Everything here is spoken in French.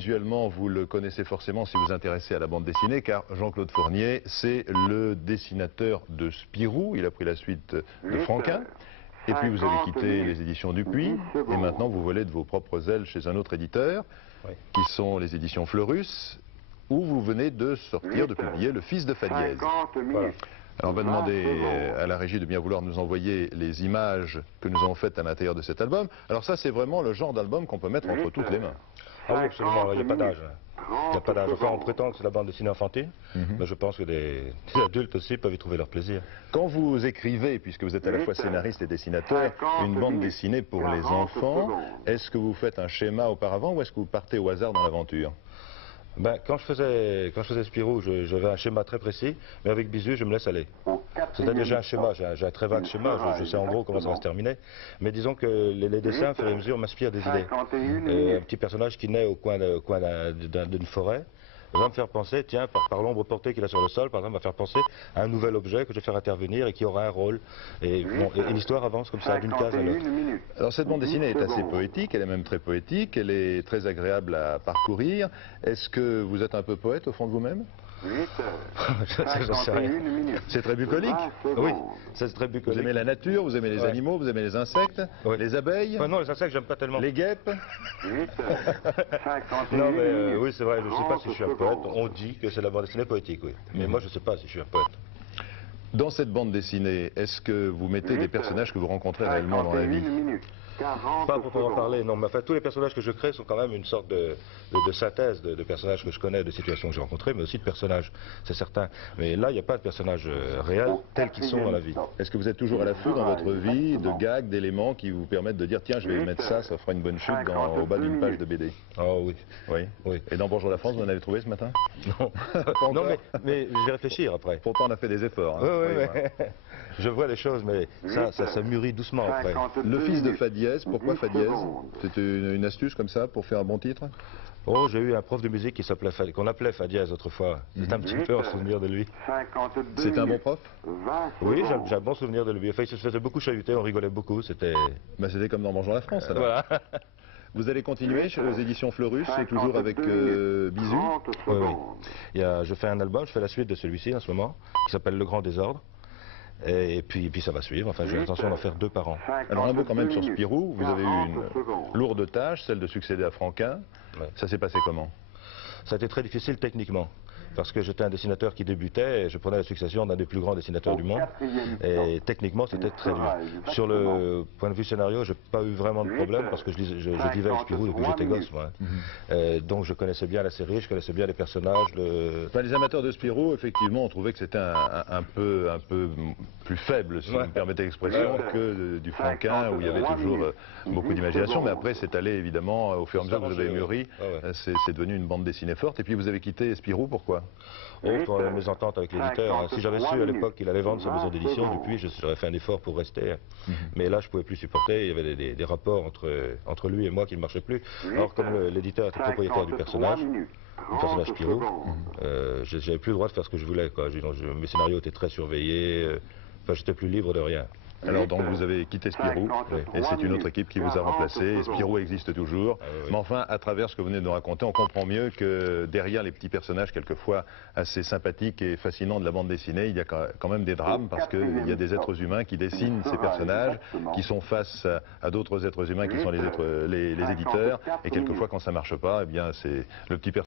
Visuellement, vous le connaissez forcément si vous vous intéressez à la bande dessinée, car Jean-Claude Fournier, c'est le dessinateur de Spirou. Il a pris la suite de Franquin. Et puis vous avez quitté les éditions Dupuis, et maintenant vous volez de vos propres ailes chez un autre éditeur, qui sont les éditions Fleurus, où vous venez de sortir, de publier Le Fils de Fa Dièse. Voilà. Alors on va demander à la régie de bien vouloir nous envoyer les images que nous avons faites à l'intérieur de cet album. Alors ça, c'est vraiment le genre d'album qu'on peut mettre entre toutes les mains. Ah oui, absolument, il n'y a pas d'âge. Il n'y a pas d'âge. Enfin, on prétend que c'est la bande dessinée enfantine, mais je pense que des adultes aussi peuvent y trouver leur plaisir. Quand vous écrivez, puisque vous êtes à la fois scénariste et dessinateur, une bande dessinée pour les enfants, est-ce que vous faites un schéma auparavant ou est-ce que vous partez au hasard dans l'aventure? Ben, quand je faisais Spirou, j'avais un schéma très précis, mais avec Bisu, je me laisse aller. C'est-à-dire j'ai un schéma, j'ai un très vague schéma, je sais en gros comment ça va se terminer, mais disons que les dessins, au fur et à mesure, m'inspirent des idées. Un petit personnage qui naît au coin d'une forêt va me faire penser, tiens, par l'ombre portée qu'il a sur le sol, par exemple, va faire penser à un nouvel objet que je vais faire intervenir et qui aura un rôle. Et, bon, et l'histoire avance comme ça, d'une case à l'autre. Alors cette bande dessinée est assez poétique, elle est même très poétique, elle est très agréable à parcourir. Est-ce que vous êtes un peu poète au fond de vous-même? J'en sais rien. C'est très bucolique. Oui, c'est très bucolique. Vous aimez la nature, vous aimez les animaux, vous aimez les insectes, les abeilles? Non, les insectes, j'aime pas tellement. Les guêpes? Non, mais oui, c'est vrai, je ne sais pas si je suis un poète. On dit que c'est la bande dessinée poétique, oui. Mais moi, je ne sais pas si je suis un poète. Dans cette bande dessinée, est-ce que vous mettez des personnages que vous rencontrez réellement dans la vie? Pas pour pouvoir parler, non, mais enfin, tous les personnages que je crée sont quand même une sorte de synthèse de personnages que je connais, de situations que j'ai rencontrées, mais aussi de personnages, c'est certain. Mais là, il n'y a pas de personnages réels tels qu'ils sont dans la vie. Est-ce que vous êtes toujours à l'affût dans votre vie de gags, d'éléments qui vous permettent de dire, tiens, je vais mettre ça, ça fera une bonne chute au bas d'une page de BD? Oh oui. Oui. Et dans Bonjour la France, vous en avez trouvé ce matin? Non. Non, mais je vais réfléchir après. Pourtant, on a fait des efforts. Hein. Oui. Je vois les choses, mais ça mûrit doucement après. Le Fils de Fa Dièse, pourquoi Fa Dièse? C'était une astuce comme ça pour faire un bon titre? Oh, j'ai eu un prof de musique qu'on appelait Fa Dièse autrefois. C'est un petit peu en souvenir de lui. C'était un bon prof? Oui, j'ai un bon souvenir de lui. Enfin, il se faisait beaucoup chahuter, on rigolait beaucoup, c'était... C'était comme dans Bonjour la France, alors. Voilà. Vous allez continuer chez les éditions Fleurus, c'est toujours avec Bisu? Oui. Je fais un album, je fais la suite de celui-ci en ce moment, qui s'appelle Le Grand Désordre. Et puis ça va suivre, enfin j'ai l'intention d'en faire 2 par an. Alors un mot quand même sur Spirou, vous avez eu une lourde tâche, celle de succéder à Franquin. Ça s'est passé comment? Ça a été très difficile techniquement, parce que j'étais un dessinateur qui débutait et je prenais la succession d'un des plus grands dessinateurs du monde. Et techniquement, c'était très dur. Sur le point de vue scénario, j'ai pas eu vraiment de problème parce que je vivais avec Spirou depuis que j'étais gosse, moi. Donc je connaissais bien la série, je connaissais bien les personnages. Les amateurs de Spirou, effectivement, ont trouvé que c'était un peu plus faible, si vous me permettez l'expression, que du Franquin, où il y avait toujours beaucoup d'imagination. Mais après, c'est allé, évidemment, au fur et à mesure que vous avez mûri, c'est devenu une bande dessinée forte. Et puis vous avez quitté Spirou, pourquoi? Pour la mésentente avec l'éditeur. Si j'avais su à l'époque qu'il allait vendre sa maison d'édition, depuis, j'aurais fait un effort pour rester. Mais là, je ne pouvais plus supporter. Il y avait des rapports entre lui et moi qui ne marchaient plus. Or, comme l'éditeur était propriétaire du personnage Spirou, j'avais plus le droit de faire ce que je voulais, quoi. Mes scénarios étaient très surveillés. Enfin, j'étais plus libre de rien. Alors donc vous avez quitté Spirou, et c'est une autre équipe qui vous a remplacé, et Spirou existe toujours. Mais enfin, à travers ce que vous venez de nous raconter, on comprend mieux que derrière les petits personnages, quelquefois assez sympathiques et fascinants de la bande dessinée, il y a quand même des drames, parce qu'il y a des êtres humains qui dessinent ces personnages, qui sont face à d'autres êtres humains qui sont les éditeurs, et quelquefois quand ça marche pas, eh bien c'est le petit personnage